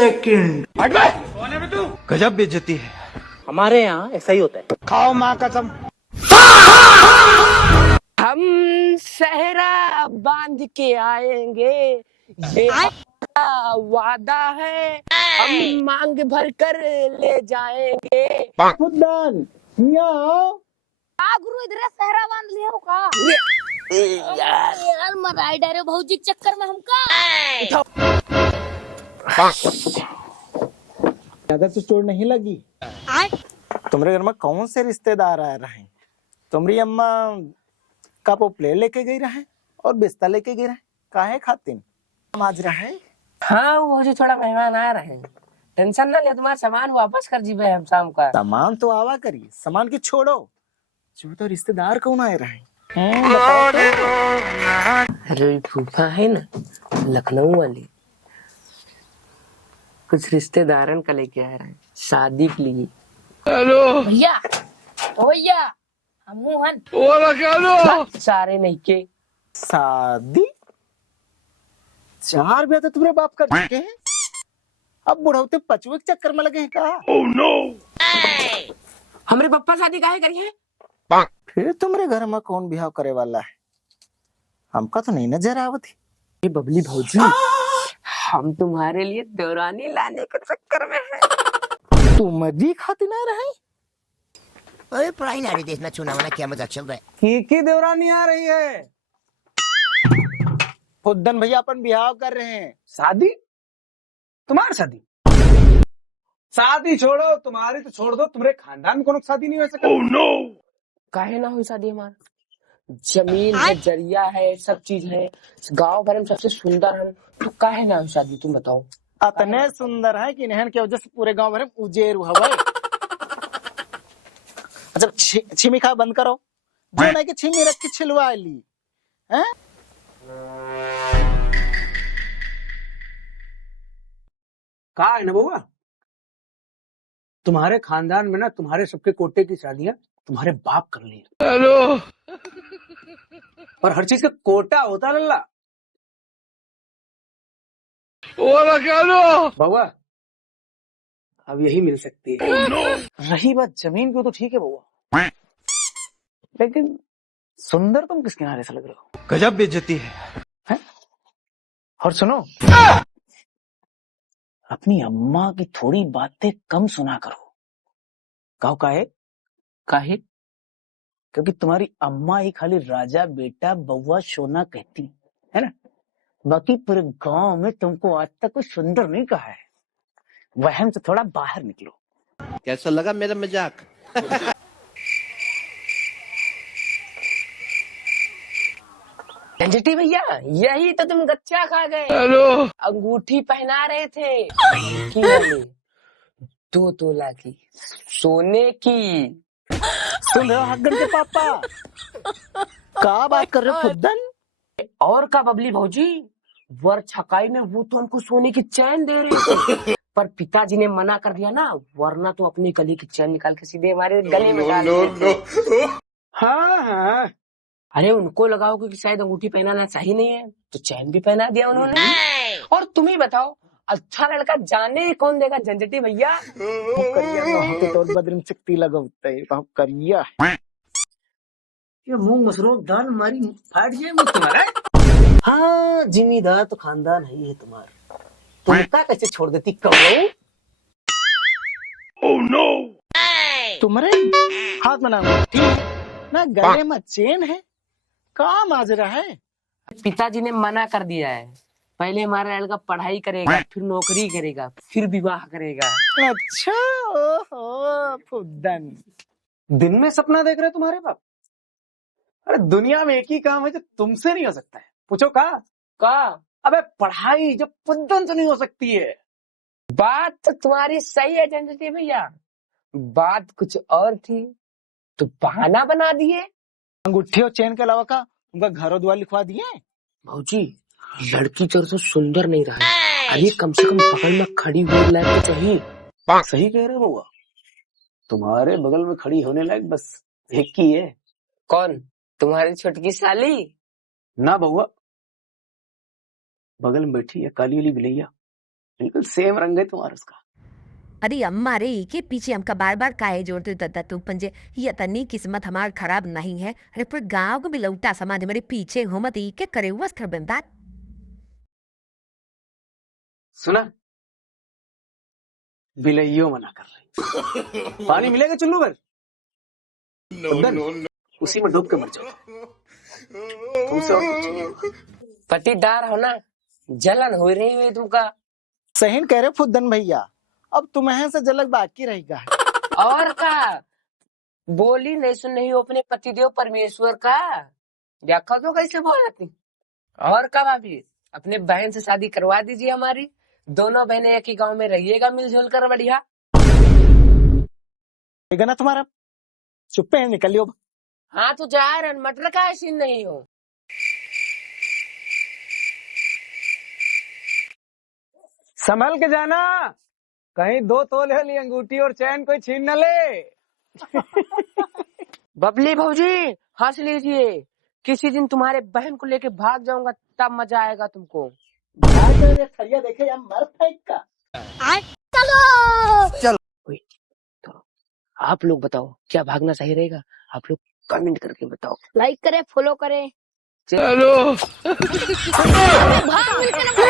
Second. गजब बेइज्जती है। हमारे यहाँ ऐसा ही होता है। खाओ माँ कसम। हम सहरा बांध के आएंगे, ये हमारा वादा है। हम मांग भर कर ले जाएंगे। फुद्दन मियाँ गुरु इधर सहरा बांध लिया हो का? यार मराई डारे भौजी के चक्कर में हमका। ज्यादा तो चोट नहीं लगी। तुम्हारे घर में कौन से रिश्तेदार आ रहे हैं? तुम्हारी अम्मा का वो प्लेट लेके गई रहे और बिस्तर लेके गई रहे, काहे खातिर आज रहे? हाँ वो जो थोड़ा मेहमान आ रहे हैं, टेंशन ना ले, तुम्हारा सामान वापस कर जीबे हम शाम का। सामान तो आवा करी, सामान की छोड़ो, जो तो रिश्तेदार कौन आए रहे? अरे फूफा है ना लखनऊ वाली, कुछ रिश्तेदारन का लेके आ रहे हैं शादी के लिए। हेलो भैया ओ भैया हम हन सारे नहीं के शादी 4 ब्याह तो तुम्हारे बाप कर चुके हैं, अब बुढ़ौते पचवे के चक्कर में लगे हैं का? हमारे पप्पा शादी काहे करी है? फिर तुम्हारे घर में कौन ब्याह करे वाला है? हमका तो नहीं नजर आवत थी। ये बबली भौजी, हम तुम्हारे लिए दौरानी लाने के चक्कर में है। तुम भी खाती ना रहे? अरे पढ़ाई ना रही थी, इतना चुना वाला क्या मजाक चल रहा है? की देवरानी आ रही है। फुद्दन भैया अपन ब्याह कर रहे हैं। शादी? तुम्हारी शादी? शादी छोड़ो, तुम्हारी तो छोड़ दो, तुम्हारे खानदान में कोनो शादी नहीं हो सकती। Oh no. काहे ना हुई शादी हमारा? जमीन है, जरिया है, सब चीज है, गांव भर में सबसे सुंदर हम, तो काहे ना हुई शादी? तुम बताओ। इतने सुंदर है कि नहन की वजह से पूरे गांव भर में उजेर हुआ है। अच्छा छिमी खा बंद करो, जो नहीं कि छिमी रख के छिलवा ली हैं? कहा है ना बउआ, तुम्हारे खानदान में ना तुम्हारे सबके कोटे की शादियां तुम्हारे बाप कर ली। हेलो और हर चीज का कोटा होता है लल्ला। बउआ अब यही मिल सकती है। रही बात जमीन की तो ठीक है बउआ, लेकिन सुंदर तुम किस किनारे से लग रहे हो? गजब बेइज्जती है। और सुनो, अपनी अम्मा की थोड़ी बातें कम सुना करो। कहो काहे? काहे? क्योंकि तुम्हारी अम्मा ही खाली राजा बेटा बउआ सोना कहती है ना, बाकी पूरे गांव में तुमको आज तक कोई सुंदर नहीं कहा है। वहम से थोड़ा बाहर निकलो। कैसा लगा मेरा मजाक? झंझटी भैया, यही तो तुम गच्चा खा गए। हेलो अंगूठी पहना रहे थे की वाली, 2 तोला की सोने की। सुन रहे हो हग्गन के पापा, का बात कर रहे हो फुद्दन? और का बबली भौजी, वर छकाई में वो तो हमको सोने की चैन दे रहे थे, पर पिताजी ने मना कर दिया ना, वरना तो अपनी गले की चैन निकाल के सीधे हमारे गले में डाल देते। हाँ हाँ, अरे उनको लगाओ कि शायद अंगूठी पहनाना सही नहीं है, तो चैन भी पहना दिया उन्होंने। और तुम ही बताओ, अच्छा लड़का जाने कौन देगा झंझटी भैया? तो बदरिन चक्ति लगवते बाप करिया। ये मूंग मसरूम दाल हमारी फाट जाए मुझ तुम्हारा। हाँ जिम्मेदार तो खानदान है ही है तुम्हारा, तुमका कैसे छोड़ देती कबू? Oh no. तुम्हारे हाथ में ना अंगूठी है ना गले में चेन है, का माजरा है? पिताजी ने मना कर दिया है, पहले हमारा लड़का पढ़ाई करेगा, फिर नौकरी करेगा, फिर विवाह करेगा। अच्छा ओहो फुद्दन, दिन में सपना देख रहे तुम्हारे बाप? अरे दुनिया में एक ही काम है जो तुमसे नहीं हो सकता है, पूछो का? अबे पढ़ाई जो फुद्दन से नहीं हो सकती है। बात तो तुम्हारी सही है झंझटी भैया, बात कुछ और थी तो बहाना बना दिए। अंगूठी और चेन के अलावा का उनका घरों द्वार लिखवा दिए? भौजी लड़की चोर से सुंदर नहीं रहा है, अभी कम से कम बगल में खड़ी हुई लायक तो चाहिए। सही कह रहे हो बउआ, तुम्हारे बगल में खड़ी होने लायक बस एक ही है। कौन? तुम्हारी छोटकी साली? ना बउआ, बगल में बैठी है काली वाली बिलैया, बिल्कुल सेम रंग है तुम्हारा उसका. अरे अम्मा रे के पीछे हमका बार बार काहे जोड़ते दादा तू पंजे ये तनी किस्मत हमार खराब नहीं है. अरे पर गांव को भी लौटा समाज हमारे पीछे हो मत ई के करे हुआ कर बंदा. सुना, बिलैयो मना कर रही. पानी मिलेगा चुल्लू भर? फुद्दन, उसी में डूब के मर जाओ. तुमसे और कुछ चाहिए? पटीदार हो ना, जलन हो रही है तुमका. सही कह रहे फुद्दन भैया, अब तुम्हें से झलक बाकी रहेगा. और का बोली नहीं सुन नहीं हो अपने पतिदेव परमेश्वर का. देखा तो कैसे बोल रही. और का भाभी, अपने बहन से शादी करवा दीजिए हमारी. दोनों बहनें एक ही गांव में रहिएगा मिलजुल कर बढ़िया. ठीक है ना तुम्हारा? चुप्पे हैं, निकलियो. हाँ तो जा रहे मटर का ऐसी नहीं हो. संभल के जाना, कहीं 2 तोले वाली अंगूठी और चैन कोई छीन न ले. बबली भौजी हंस लीजिए. किसी दिन तुम्हारे बहन को लेके भाग जाऊंगा तब मजा आएगा तुमको. खड़िया देखे या मर फेंक का. तो आप लोग बताओ क्या भागना सही रहेगा. आप लोग कमेंट करके बताओ. लाइक करे, फॉलो करे. हेलो. भाग मिलके ना भाग.